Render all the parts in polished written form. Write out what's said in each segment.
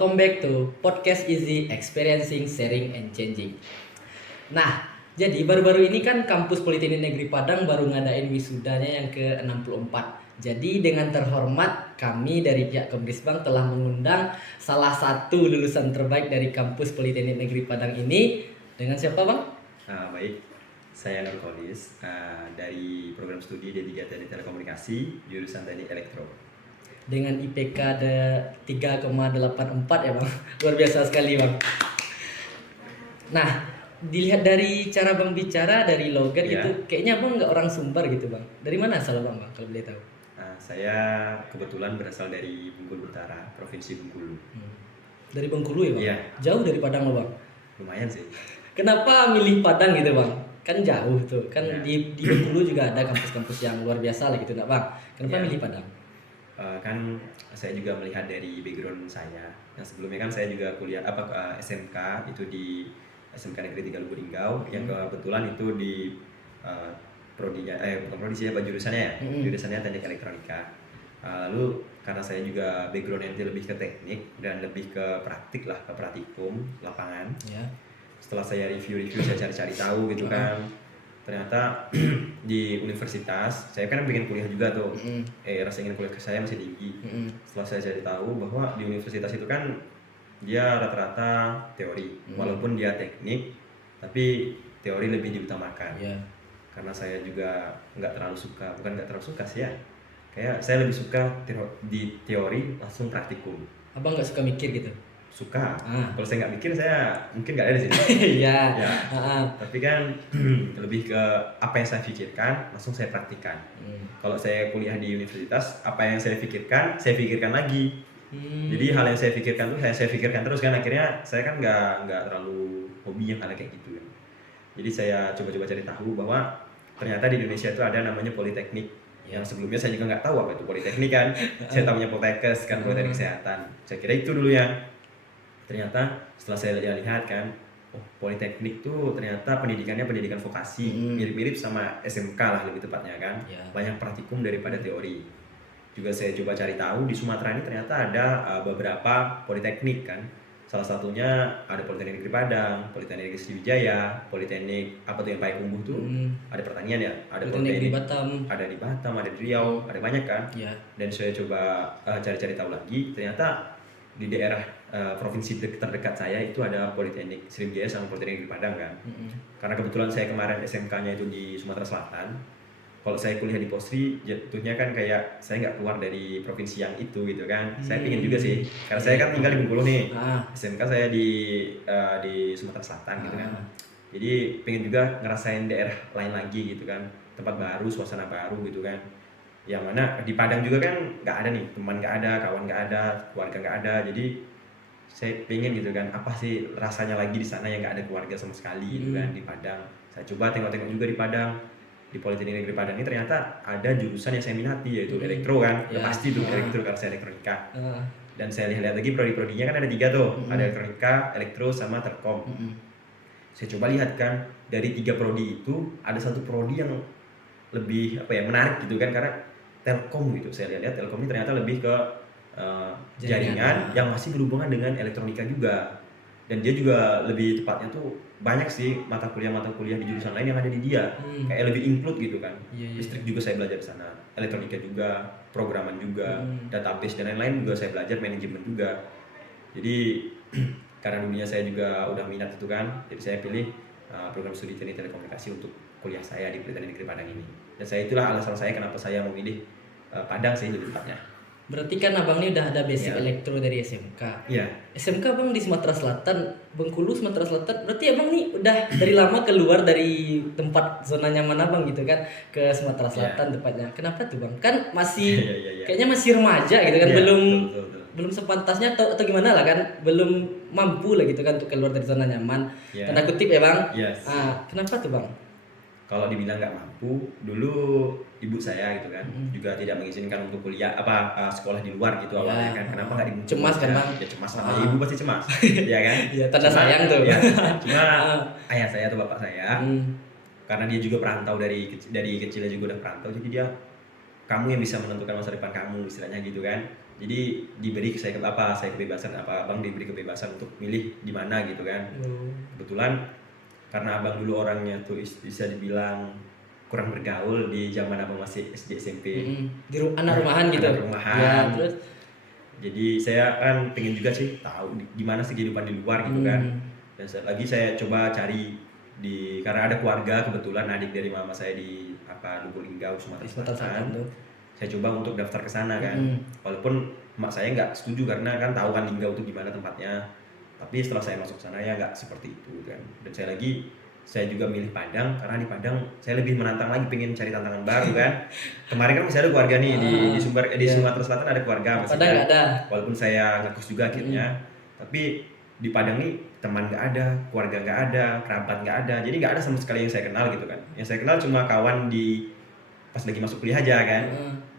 welcome back to Podcast Easy Experiencing, Sharing, and Changing. Nah, jadi baru-baru ini kan kampus Politeknik Negeri Padang baru ngadain wisudanya yang ke-64. Jadi dengan terhormat kami dari pihak Kemdisbang telah mengundang salah satu lulusan terbaik dari kampus Politeknik Negeri Padang ini. Dengan siapa bang? Baik, saya Nur Kholis dari program studi D3 Teknik Telekomunikasi jurusan Teknik Elektro. Dengan IPK 3,84 ya bang. Luar biasa sekali bang. Nah, dilihat dari cara bang bicara, dari logat Ya. gitu, kayaknya abang nggak orang Sumbar gitu bang. Dari mana asal bang kalau boleh tahu? Saya kebetulan berasal dari Bengkulu Utara, Provinsi Bengkulu. Dari Bengkulu ya bang? Iya. Jauh dari Padang loh bang. Lumayan sih. Kenapa milih Padang gitu bang? Kan jauh tuh, kan Ya. di Bengkulu juga ada kampus-kampus yang luar biasa lah gitu, enggak bang? Kenapa Ya. milih Padang? Kan saya juga melihat dari background saya. Yang sebelumnya kan saya juga kuliah SMK itu di SMK Negeri 3 Lubuk Linggau, yang kebetulan itu di prodinya bukan prodi sih, jurusannya ya. Jurusannya Teknik Elektronika. Lalu karena saya juga background yang lebih ke teknik dan lebih ke praktik lah, ke praktikum lapangan. Ya. Setelah saya review saya cari-cari tahu gitu kan, ternyata di universitas saya kan pengen kuliah juga tuh. Rasa ingin kuliah saya masih tinggi. Setelah saya cari tahu bahwa di universitas itu kan dia rata-rata teori, walaupun dia teknik tapi teori lebih diutamakan. Ya. Karena saya juga nggak terlalu suka sih ya, kayak saya lebih suka di teori langsung praktikum. Abang nggak suka mikir gitu? Suka. Kalau saya nggak mikir, saya mungkin nggak ada di sini. Iya. Ya. Tapi kan lebih ke apa yang saya pikirkan langsung saya praktikkan. Kalau saya kuliah di universitas, apa yang saya pikirkan lagi. Jadi hal yang saya pikirkan tuh saya pikirkan terus kan, akhirnya saya kan nggak terlalu hobi yang hal kayak gitu kan. Jadi saya coba-coba cari tahu bahwa ternyata di Indonesia itu ada namanya politeknik. Yang sebelumnya saya juga nggak tahu apa itu politeknik kan. Saya tahunya Poltekkes kan, Politeknik Kesehatan. Saya kira itu dulu ya. Ternyata setelah saya lihat kan, oh politeknik tuh ternyata pendidikannya pendidikan vokasi, mirip-mirip sama SMK lah lebih tepatnya kan. Banyak praktikum daripada teori. Juga saya coba cari tahu di Sumatera ini ternyata ada beberapa politeknik kan. Salah satunya ada Politeknik Negeri Padang, Politeknik Negeri Sriwijaya, Politeknik apa tuh yang Payakumbuh tuh, ada pertanian ya, ada Politeknik di Batam, ada di Batam, ada di Riau, ada banyak kan. Ya. Dan saya coba cari-cari tahu lagi, ternyata di daerah provinsi terdekat saya itu ada Politeknik Sriwijaya sama Politeknik Negeri Padang kan. Karena kebetulan saya kemarin SMK-nya itu di Sumatera Selatan. Kalau saya kuliah di Posri, jatuhnya kan kayak saya nggak keluar dari provinsi yang itu gitu kan. Saya pingin juga sih, karena saya kan tinggal di Bengkulu nih. SMK saya di Sumatera Selatan gitu kan. Jadi pengen juga ngerasain daerah lain lagi gitu kan, tempat baru, suasana baru gitu kan. Yang mana di Padang juga kan nggak ada nih, teman nggak ada, kawan nggak ada, keluarga nggak ada. Jadi saya pengen gitu kan, apa sih rasanya lagi di sana yang nggak ada keluarga sama sekali gitu kan di Padang. Saya coba tengok-tengok juga di Padang. Di Politeknik Negeri Padang ini ternyata ada jurusan yang saya minati, yaitu elektro kan. Udah pasti tuh elektro karena saya elektronika. Dan saya lihat lagi prodi-prodinya kan ada 3 tuh. Ada elektronika, elektro, sama telkom. Saya coba lihat kan, dari 3 prodi itu ada satu prodi yang lebih menarik gitu kan, karena telkom gitu. Saya lihat telkom ini ternyata lebih ke jaringan yang masih berhubungan dengan elektronika juga. Dan dia juga lebih tepatnya tuh banyak sih mata kuliah di jurusan lain yang ada di dia. Kayak lebih include gitu kan. Listrik juga saya belajar di sana, elektronika juga, programan juga, database dan lain-lain juga saya belajar, manajemen juga. Jadi karena dunia saya juga udah minat itu kan, jadi saya pilih program studi teknik telekomunikasi untuk kuliah saya di Politeknik Negeri Padang ini. Dan itulah alasan saya kenapa saya memilih Padang sih lebih tepatnya. Berarti kan abang ini udah ada basic elektro dari SMK. Iya. SMK abang di Sumatera Selatan, Bengkulu, Sumatera Selatan. Berarti abang nih udah dari lama keluar dari tempat zona nyaman abang gitu kan, ke Sumatera Selatan tepatnya. Kenapa tuh bang? Kan masih kayaknya masih remaja gitu kan, belum sepantasnya atau gimana lah kan, belum mampu lah gitu kan untuk keluar dari zona nyaman. Tanda kutip ya bang. Kenapa tuh bang? Kalau dibilang nggak mampu, dulu ibu saya gitu kan juga tidak mengizinkan untuk kuliah sekolah di luar gitu awalnya kan. Kenapa nggak dimulai? Cemas kan bang? Ya cemas, namanya ibu pasti cemas. Ya kan? Ya tanda sayang tuh. Ya, cuma ayah saya atau bapak saya karena dia juga perantau dari kecilnya juga udah perantau, jadi dia, kamu yang bisa menentukan masa depan kamu istilahnya gitu kan. Jadi diberi saya kebebasan, abang diberi kebebasan untuk milih di mana gitu kan. Kebetulan karena abang dulu orangnya tuh bisa dibilang kurang bergaul di zaman abang masih SD SMP. Anak rumahan gitu. Anak rumahan. Ya, terus jadi saya kan pengen juga sih tahu gimana sih kehidupan di luar gitu kan. Dan lagi saya coba cari karena ada keluarga, kebetulan adik dari mama saya di Lubuk Linggau, Sumatera Selatan. Saya coba untuk daftar ke sana kan. Walaupun mak saya nggak setuju karena kan tahu kan Linggau itu gimana tempatnya. Tapi setelah saya masuk sana ya nggak seperti itu kan. Dan saya juga milih Padang karena di Padang saya lebih menantang lagi, pengen cari tantangan baru kan. Kemarin kan masih ada keluarga nih di Sumatera Selatan ada keluarga masih Padang nggak ada. Walaupun saya ngekos juga akhirnya, tapi di Padang nih teman nggak ada, keluarga nggak ada, kerabat nggak ada, jadi nggak ada sama sekali yang saya kenal gitu kan. Yang saya kenal cuma kawan pas lagi masuk kuliah aja kan.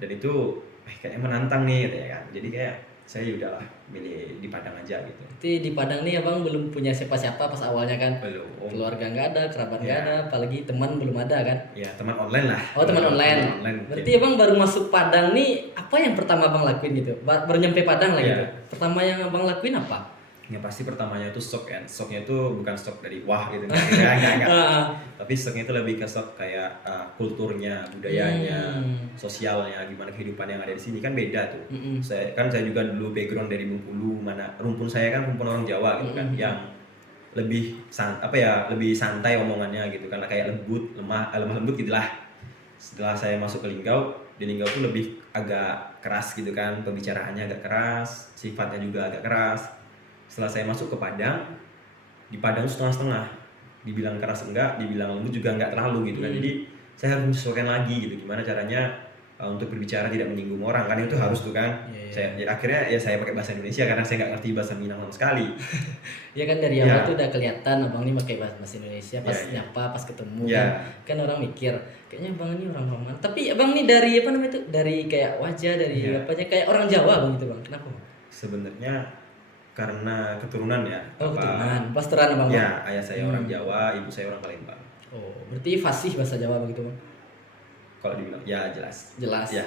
Dan itu kayaknya menantang nih gitu ya kan. Jadi kayak saya udahlah milih di Padang aja gitu. Jadi di Padang nih abang belum punya siapa-siapa pas awalnya kan? Belum. Keluarga nggak ada, kerabat nggak ada, apalagi teman belum ada kan? Ya teman online lah. Oh teman online. Berarti abang baru masuk Padang nih, apa yang pertama abang lakuin gitu? Baru nyampe Padang lah gitu. Pertama yang abang lakuin apa? Ya pasti pertamanya itu shock kan. Shocknya itu bukan shock dari wah gitu enggak. Tapi shocknya itu lebih ke shock kayak kulturnya, budayanya, sosialnya, gimana kehidupan yang ada di sini kan beda tuh. Saya juga dulu background dari Bengkulu, mana rumpun saya kan rumpun orang Jawa gitu kan, yang lebih lebih santai omongannya gitu kan, kayak lemah lembut gitulah. Setelah saya masuk ke Linggau, di Linggau tuh lebih agak keras gitu kan, pembicaraannya agak keras, sifatnya juga agak keras. Setelah saya masuk ke Padang, di Padang setengah-setengah, dibilang keras enggak, dibilang lembut juga enggak terlalu gitu kan. Jadi saya harus menyesuaikan lagi gitu, gimana caranya untuk berbicara tidak menyinggung orang kan, itu harus tuh kan. Akhirnya saya pakai bahasa Indonesia karena saya nggak ngerti bahasa Minang sama sekali. Ya kan dari awal tuh udah kelihatan abang ini pakai bahasa Indonesia pas nyapa, pas ketemu kan orang mikir kayaknya abang ini orang mana. Tapi abang ini dari apa namanya itu, dari kayak wajah, dari apanya kayak orang Jawa bang gitu bang. Kenapa? Sebenarnya karena keturunan ya. Keturunan, pasteran abang. Ya, ayah saya orang Jawa, ibu saya orang Palembang. Oh, berarti fasih bahasa Jawa begitu bang? Kalau dibilang, ya jelas. Jelas. Ya.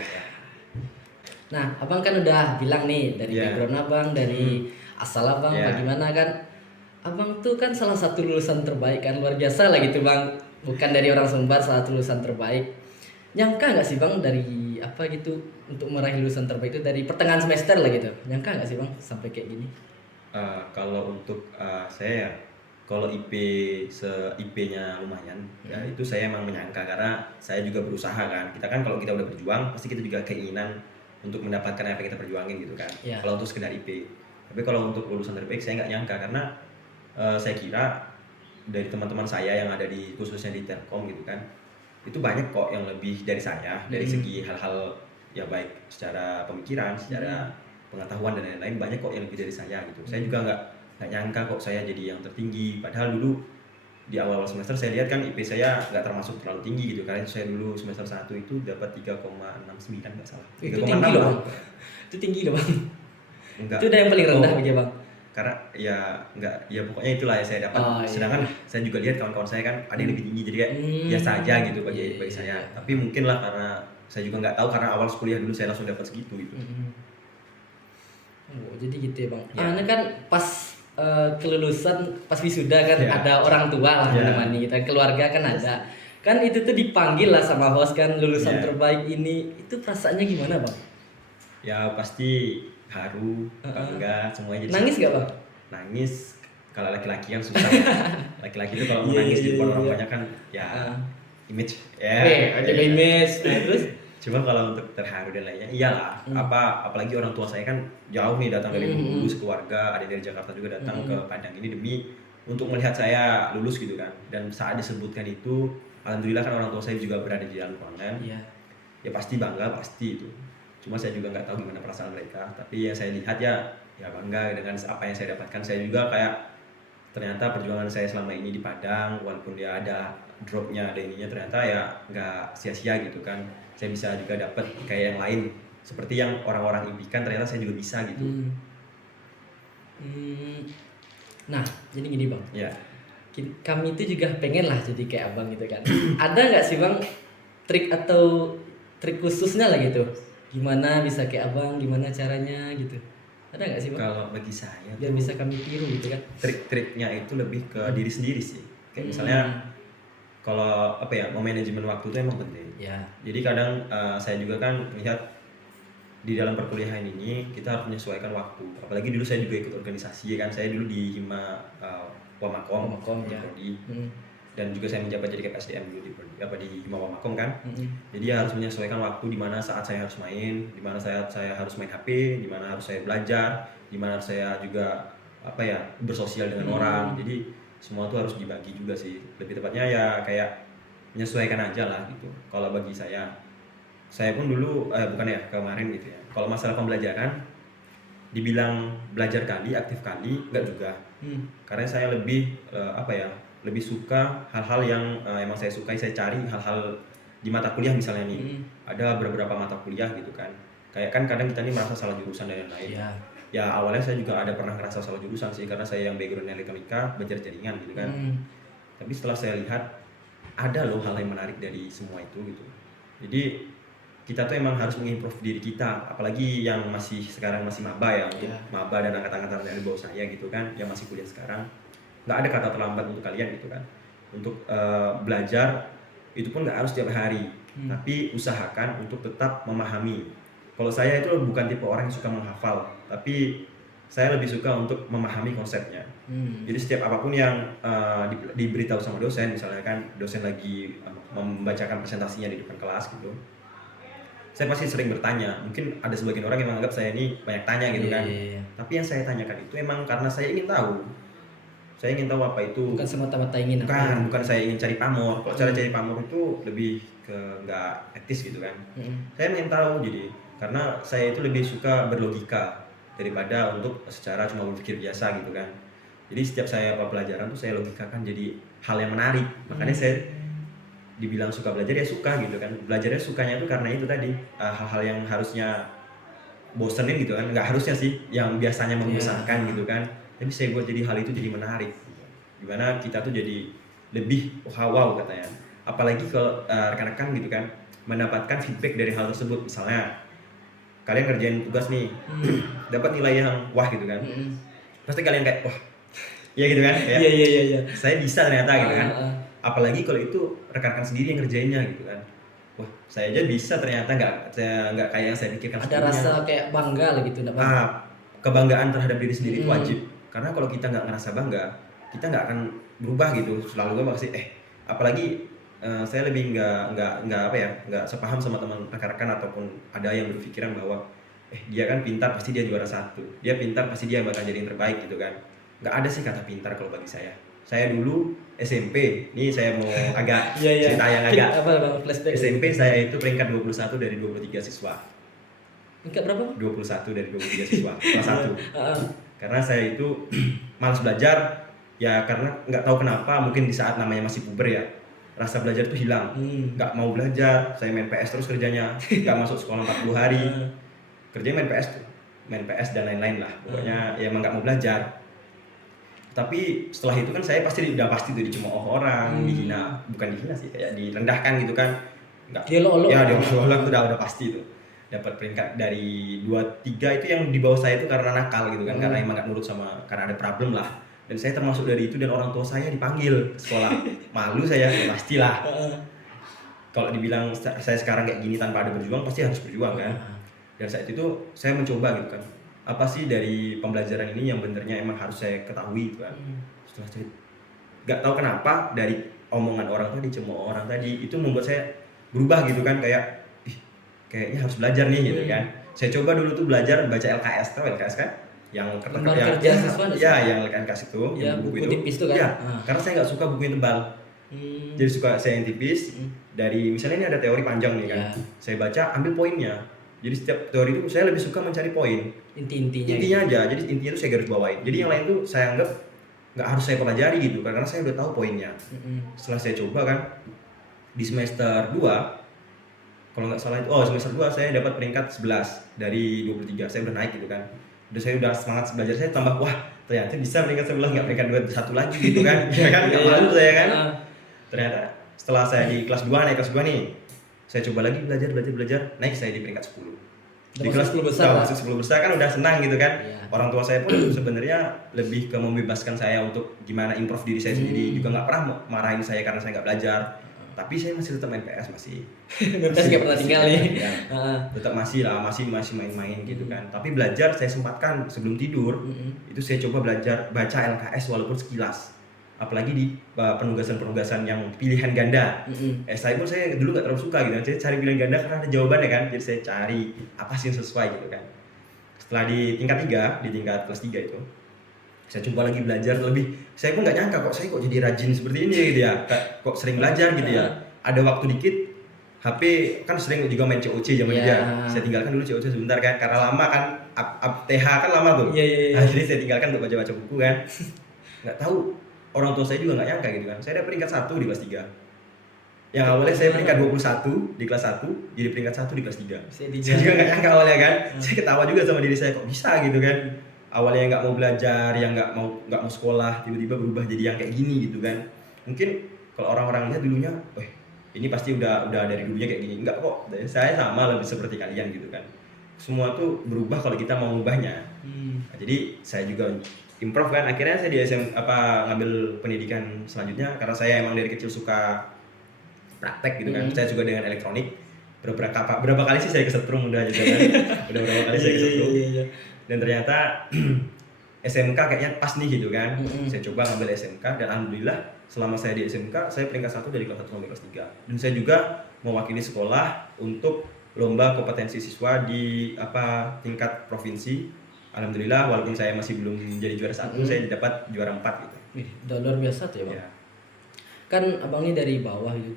Nah, abang kan udah bilang nih dari background abang, dari asal abang, bagaimana kan? Abang tuh kan salah satu lulusan terbaik kan, luar biasa lah gitu bang. Bukan dari orang Sumbar, salah satu lulusan terbaik. Nyangka nggak sih bang dari apa gitu untuk meraih lulusan terbaik itu dari pertengahan semester lah gitu? Nyangka nggak sih bang sampai kayak gini? Kalau untuk saya, kalau IP-nya lumayan, ya itu saya emang menyangka karena saya juga berusaha kan. Kita kan kalau kita udah berjuang, pasti kita juga keinginan untuk mendapatkan apa yang kita perjuangin gitu kan. Kalau untuk sekedar IP. Tapi kalau untuk lulusan terbaik saya nggak nyangka karena saya kira dari teman-teman saya yang ada khususnya di Telkom gitu kan, itu banyak kok yang lebih dari saya dari segi hal-hal ya baik secara pemikiran, secara pengetahuan dan lain-lain, banyak kok yang lebih dari saya gitu. Saya juga nggak nyangka kok saya jadi yang tertinggi, padahal dulu di awal semester saya lihat kan IP saya nggak termasuk terlalu tinggi gitu, karena saya dulu semester 1 itu dapat 3,69 nggak salah. Itu tinggi loh bang. Itu tinggi loh bang. Enggak. Itu udah yang paling rendah bagi bang. Karena ya pokoknya itulah yang saya dapat. Sedangkan saya juga lihat kawan-kawan saya kan ada yang lebih tinggi, jadi kayak biasa aja gitu bagi saya. Tapi mungkin lah karena saya juga nggak tahu, karena awal kuliah dulu saya langsung dapat segitu gitu. Oh, jadi gitu ya bang. Karena kan pas kelulusan, pas wisuda kan ada orang tua lah menemani kita, keluarga kan ada. Kan itu tuh dipanggil lah sama host kan, lulusan terbaik ini, itu perasaannya gimana bang? Ya pasti haru, bangga, semuanya jadi. Nangis gak bang? Nangis, kalau laki-laki kan susah. Laki-laki itu kalau menangis di depan orang banyak kan ya image image. Terus cuma kalau untuk terharu dan lainnya iyalah. Apalagi orang tua saya kan jauh nih datang dari Bengkulu, sekeluarga, ada dari Jakarta juga datang ke Padang ini demi untuk melihat saya lulus gitu kan. Dan saat disebutkan itu, alhamdulillah kan orang tua saya juga berada di dalam ruangan. Ya pasti bangga, pasti itu. Cuma saya juga nggak tahu gimana perasaan mereka, tapi yang saya lihat ya bangga dengan apa yang saya dapatkan. Saya juga kayak ternyata perjuangan saya selama ini di Padang, walaupun dia ada dropnya, ada ininya, ternyata ya nggak sia-sia gitu kan. Saya bisa juga dapat kayak yang lain, seperti yang orang-orang impikan, ternyata saya juga bisa gitu. Nah, jadi gini bang. Kami itu juga pengen lah jadi kayak abang gitu kan. Ada nggak sih bang trik atau trik khususnya lah gitu gimana bisa kayak abang, gimana caranya gitu, ada nggak sih bang? Kalau bagi saya Biar tuh bisa kami tiru gitu kan. trik-triknya itu lebih ke diri sendiri sih. Kayak misalnya kalau apa ya, mau manajemen waktu itu emang penting. Ya. Jadi kadang saya juga kan melihat di dalam perkuliahan ini kita harus menyesuaikan waktu. Apalagi dulu saya juga ikut organisasi ya kan. Saya dulu di Hima Wamakom ya. Prodi. Dan juga saya menjabat jadi KPSDM dulu di Hima Wamakom kan. Jadi harus menyesuaikan waktu di mana saat saya harus main, di mana saat saya harus main HP, di mana harus saya belajar, di mana saya juga apa ya, bersosial dengan orang. Jadi semua itu harus dibagi juga sih. Lebih tepatnya ya kayak menyesuaikan aja lah gitu. Kalau bagi saya pun dulu bukan ya kemarin gitu ya. Kalau masalah pembelajaran dibilang belajar kali, aktif kali, enggak juga. Karena saya lebih apa ya, lebih suka hal-hal yang emang saya sukai, saya cari hal-hal di mata kuliah misalnya nih. Ada beberapa mata kuliah gitu kan. Kayak kan kadang kita nih merasa salah jurusan dan lain-lain. Ya awalnya saya juga ada pernah ngerasa salah jurusan sih, karena saya yang background elektronika, belajar jaringan gitu kan. Tapi setelah saya lihat ada loh hal yang menarik dari semua itu gitu. Jadi kita tuh emang harus mengimprove diri kita, apalagi yang sekarang masih maba ya, untuk maba dan angkatan-angkatan yang di bawah saya gitu kan, yang masih kuliah sekarang. Nggak ada kata terlambat untuk kalian gitu kan. Untuk belajar itu pun nggak harus tiap hari, tapi usahakan untuk tetap memahami. Kalau saya itu bukan tipe orang yang suka menghafal, tapi saya lebih suka untuk memahami konsepnya. Jadi setiap apapun yang diberitahu sama dosen, misalnya kan dosen lagi membacakan presentasinya di depan kelas gitu, saya pasti sering bertanya. Mungkin ada sebagian orang yang menganggap saya ini banyak tanya gitu kan. Tapi yang saya tanyakan itu emang karena saya ingin tahu. Saya ingin tahu apa itu. Bukan semata-mata ingin. Bukan saya ingin cari pamor. Kalau cara cari pamor itu lebih ke nggak etis gitu kan. Saya ingin tahu, jadi karena saya itu lebih suka berlogika daripada untuk secara cuma berpikir biasa gitu kan. Jadi setiap saya pelajaran tuh saya logikakan jadi hal yang menarik. Makanya saya dibilang suka belajar ya suka gitu kan. Belajarnya sukanya itu karena itu tadi, hal-hal yang harusnya bosenin gitu kan, nggak harusnya sih, yang biasanya membosankan gitu kan, tapi saya buat jadi hal itu jadi menarik gitu. Gimana kita tuh jadi lebih wow katanya. Apalagi kalau rekan-rekan gitu kan mendapatkan feedback dari hal tersebut. Misalnya kalian kerjain tugas nih, dapat nilai yang wah gitu kan, pasti kalian kayak wah ya gitu kan, kayak iya saya bisa ternyata gitu kan. Apalagi kalau itu rekan-rekan sendiri yang ngerjainnya gitu kan, wah saya aja bisa ternyata, nggak kayak yang saya pikirkan ada sebelumnya. rasa kayak bangga lah gitu, Kebanggaan terhadap diri sendiri itu wajib, karena kalau kita nggak ngerasa bangga, kita nggak akan berubah gitu, selalu pasti apalagi saya lebih nggak sepaham sama teman rekan-rekan, ataupun ada yang berpikiran bahwa dia kan pintar pasti dia juara satu, dia pintar pasti dia bakal jadi yang terbaik gitu kan. Nggak ada sih kata pintar kalau bagi saya. Saya dulu SMP, ini saya mau agak cerita yang agak flashback. SMP saya itu peringkat 21 dari 23 siswa. Peringkat berapa? 21 dari 23 siswa kelas 1. Karena saya itu malas belajar ya, karena nggak tahu kenapa, mungkin di saat namanya masih puber ya, rasa belajar tuh hilang. Nggak mau belajar, saya main PS terus kerjanya, nggak masuk sekolah 40 hari, kerjanya main PS dan lain-lain lah, pokoknya ya emang nggak mau belajar. Tapi setelah itu kan saya udah pasti tuh dicemooh orang, dihina, bukan dihina sih, kayak direndahkan gitu kan. Dia lo ya dia lo tuh udah pasti tuh. Dapat peringkat dari 2-3 itu yang di bawah saya itu karena nakal gitu kan, karena emang gak nurut sama, karena ada problem lah. Dan saya termasuk dari itu, dan orang tua saya dipanggil sekolah. Malu saya, ya pastilah. Kalau dibilang saya sekarang kayak gini tanpa ada berjuang, pasti harus berjuang kan. Dan saat itu saya mencoba gitu kan, apa sih dari pembelajaran ini yang benernya emang harus saya ketahui gitu kan. Setelah saya gak tahu kenapa dari omongan orang tadi, cemooh orang tadi, itu membuat saya berubah gitu kan, kayaknya harus belajar nih gitu kan. Saya coba dulu tuh belajar baca LKS, tahu LKS kan? Yang yang LKS itu, ya, buku itu tipis tuh kan. Ya, karena saya nggak suka buku yang tebal. Jadi suka saya yang tipis. Dari misalnya ini ada teori panjang nih kan, saya baca ambil poinnya. Jadi setiap teori itu saya lebih suka mencari poin, intinya aja. Jadi intinya itu saya garis bawain. Jadi yang lain tuh saya anggap nggak harus saya pelajari gitu, karena saya udah tahu poinnya. Setelah saya coba kan di semester 2, kalau nggak salah itu, semester 2 saya dapat peringkat 11 dari 23. Saya udah naik gitu kan. Saya udah semangat belajar, saya tambah, wah ternyata bisa peringkat 11, nggak peringkat 21 lagi gitu kan. Ya kan, nggak malu saya kan. Ternyata setelah saya di kelas 2, naik kelas 2 nih, saya coba lagi belajar, naik saya di peringkat 10. Udah masuk 10 besar udah lah. masuk 10 besar kan udah senang gitu kan. Iya. Orang tua saya pun sebenarnya lebih ke membebaskan saya untuk gimana improve diri saya sendiri, juga nggak pernah marahin saya karena saya nggak belajar. Tapi saya masih tetap main PS masih. PS nggak pernah tinggal nih. Tetap masih main-main gitu kan. Tapi belajar saya sempatkan sebelum tidur. Itu saya coba belajar baca LKS walaupun sekilas. Apalagi di penugasan-penugasan yang pilihan ganda. Saya pun saya dulu nggak terlalu suka gitu. Saya cari pilihan ganda karena ada jawabannya kan. Jadi saya cari apa sih yang sesuai gitu kan. Setelah di tingkat 3, di tingkat kelas 3 itu, saya coba lagi belajar lebih. Saya pun nggak nyangka saya kok jadi rajin seperti ini gitu ya. Kok sering belajar gitu ya. Ada waktu dikit, HP kan sering juga main COC zaman dia. Saya tinggalkan dulu COC sebentar kan, karena lama kan, TH kan lama tuh. Nah, jadi saya tinggalkan untuk baca-baca buku kan. Nggak tahu, orang tua saya juga nggak nyangka gitu kan. Saya ada peringkat 1 di kelas 3. Yang awalnya saya peringkat 21 di kelas 1, jadi peringkat 1 di kelas 3. Saya juga nggak nyangka awalnya kan. Saya ketawa juga sama diri saya, kok bisa gitu kan. Awalnya nggak mau belajar, yang nggak mau sekolah, tiba-tiba berubah jadi yang kayak gini gitu kan. Mungkin kalau orang-orang lihat dulunya, ini pasti udah dari dulunya kayak gini. Enggak kok, saya sama lebih seperti kalian gitu kan. Semua tuh berubah kalau kita mau mengubahnya. Nah, jadi saya juga improve kan. Akhirnya saya di ngambil pendidikan selanjutnya karena saya emang dari kecil suka praktek gitu kan. Saya juga dengan elektronik. Berapa kali sih saya kesetrum udah juga kan. Udah berapa kali saya kesetrum. Dan ternyata SMK kayaknya pas nih gitu kan. Saya coba ngambil SMK dan alhamdulillah selama saya di SMK saya peringkat 1 dari kelas 1 sampai kelas 3. Dan saya juga mewakili sekolah untuk lomba kompetensi siswa di tingkat provinsi. Alhamdulillah walaupun saya masih belum jadi juara 1, saya dapat juara 4 gitu. Udah luar biasa tuh ya, Bang. Kan abang ini dari bawah gitu,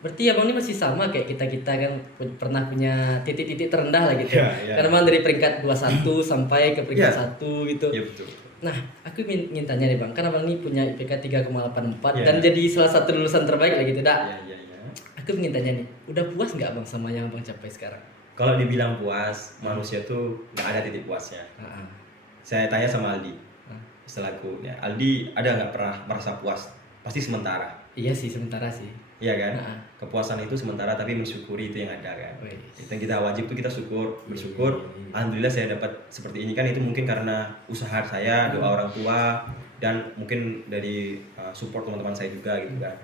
berarti abang ini masih sama kayak kita kan pernah punya titik-titik terendah lah gitu. Karena abang dari peringkat 21 sampai ke peringkat 1 gitu. Iya betul. Nah, aku ingin tanya nih Bang, kan abang ini punya IPK 3,84 dan jadi salah satu lulusan terbaik lah gitu dah. Iya. Aku ingin tanya nih, udah puas nggak Bang sama yang Abang capai sekarang? Kalau dibilang puas, manusia tuh nggak ada titik puasnya. Saya tanya sama Aldi, selaku ya, Aldi ada nggak pernah merasa puas? Pasti sementara. Iya sih, sementara sih. Iya kan? Kepuasan itu sementara, tapi mensyukuri itu yang ada kan. Itu yang kita wajib tuh kita bersyukur. Alhamdulillah saya dapat seperti ini kan, itu mungkin karena usaha saya, doa orang tua, dan mungkin dari support teman-teman saya juga gitu kan.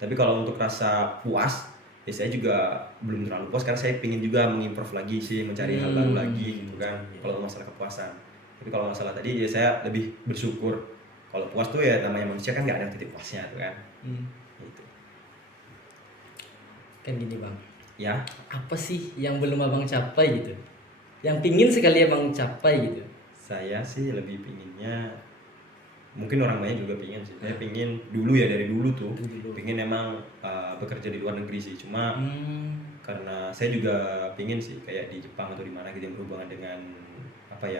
Tapi kalau untuk rasa puas, ya saya juga belum terlalu puas karena saya pengen juga mengimprove lagi sih, mencari hal baru lagi gitu kan. Kalau masalah kepuasan. Tapi kalau masalah tadi ya saya lebih bersyukur. Kalau puas tuh ya namanya manusia kan nggak ada titik puasnya tuh kan. Gitu. Kan gini Bang. Ya. Apa sih yang belum Abang capai gitu? Yang pingin sekali Abang capai gitu? Saya sih lebih pinginnya, mungkin orang banyak juga pingin sih. Saya pingin dulu ya, dari dulu tuh pingin emang bekerja di luar negeri sih. Cuma karena saya juga pingin sih kayak di Jepang atau di mana gitu yang berhubungan dengan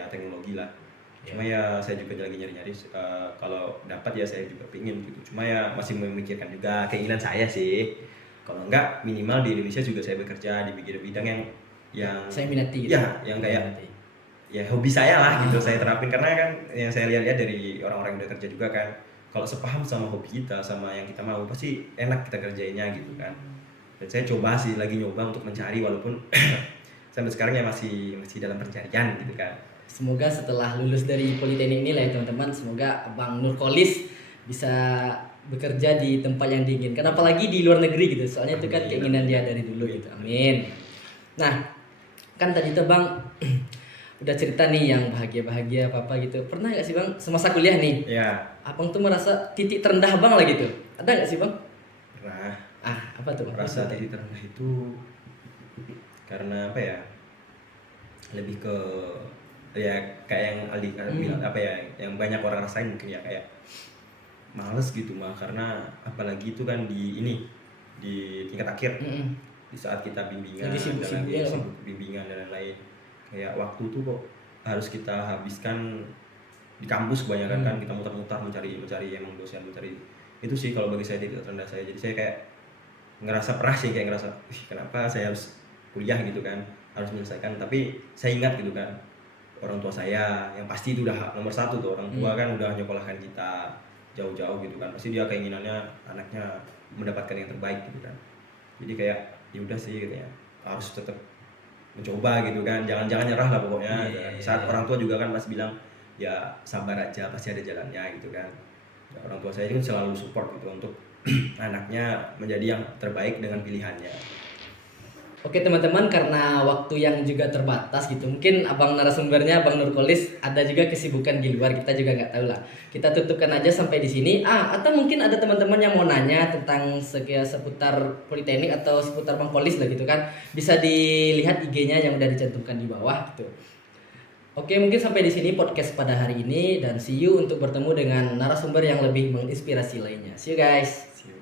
teknologi lah. Cuma ya saya juga lagi nyari-nyari, kalau dapat ya saya juga pingin gitu. Cuma ya masih memikirkan juga keinginan saya sih. Kalau enggak minimal di Indonesia juga saya bekerja di bidang yang saya minati gitu. Ya, yang kayak ya hobi saya lah gitu saya terapin, karena kan yang saya lihat dari orang-orang yang udah kerja juga kan, kalau sepaham sama hobi kita sama yang kita mau pasti enak kita kerjainnya gitu kan. Dan saya coba sih, lagi nyoba untuk mencari walaupun sampai sekarang ya masih dalam pencarian gitu kan. Semoga setelah lulus dari Politeknik ini lah ya teman-teman, semoga Abang Nurkolis bisa bekerja di tempat yang diinginkan, apalagi di luar negeri gitu, soalnya itu kan keinginan dia dari dulu gitu. Amin. Nah, kan tadi tuh Bang udah cerita nih yang bahagia-bahagia apa gitu. Pernah gak sih Bang semasa kuliah nih? Iya. Abang tuh merasa titik terendah Bang lah gitu. Ada gak sih Bang? Pernah. Apa tuh Bang? Rasa titik terendah itu karena apa ya? Lebih ke ya kayak yang Aldi bilang yang banyak orang rasain mungkin ya, kayak males gitu mah, karena apalagi itu kan di tingkat akhir. Di saat kita bimbingan sibuk bimbingan dan lain-lain, kayak waktu tuh kok harus kita habiskan di kampus kebanyakan kan, kita muter-muter mencari emang dosen, mencari itu sih kalau bagi saya titik terendah saya. Jadi saya kayak ngerasa perah sih, kayak ngerasa kenapa saya harus kuliah gitu kan, harus menyelesaikan. Tapi saya ingat gitu kan, orang tua saya yang pasti itu udah nomor 1 tuh, orang tua kan udah nyekolahkan kita jauh-jauh gitu kan, pasti dia keinginannya anaknya mendapatkan yang terbaik gitu kan. Jadi kayak ya udah sih gitu ya, harus tetap mencoba gitu kan, jangan nyerah lah pokoknya. Iya. Saat orang tua juga kan masih bilang ya sabar aja, pasti ada jalannya gitu kan. Ya, orang tua saya itu selalu support gitu untuk anaknya menjadi yang terbaik dengan pilihannya. Oke teman-teman, karena waktu yang juga terbatas gitu, mungkin abang narasumbernya Bang Nurkolis ada juga kesibukan di luar, kita juga nggak tahu lah. Kita tutupkan aja sampai di sini. Atau mungkin ada teman-teman yang mau nanya tentang seputar Politeknik atau seputar Bang Kolis lah gitu kan, bisa dilihat IG-nya yang udah dicantumkan di bawah gitu. Oke, mungkin sampai di sini podcast pada hari ini, dan see you untuk bertemu dengan narasumber yang lebih menginspirasi lainnya. See you guys. See you.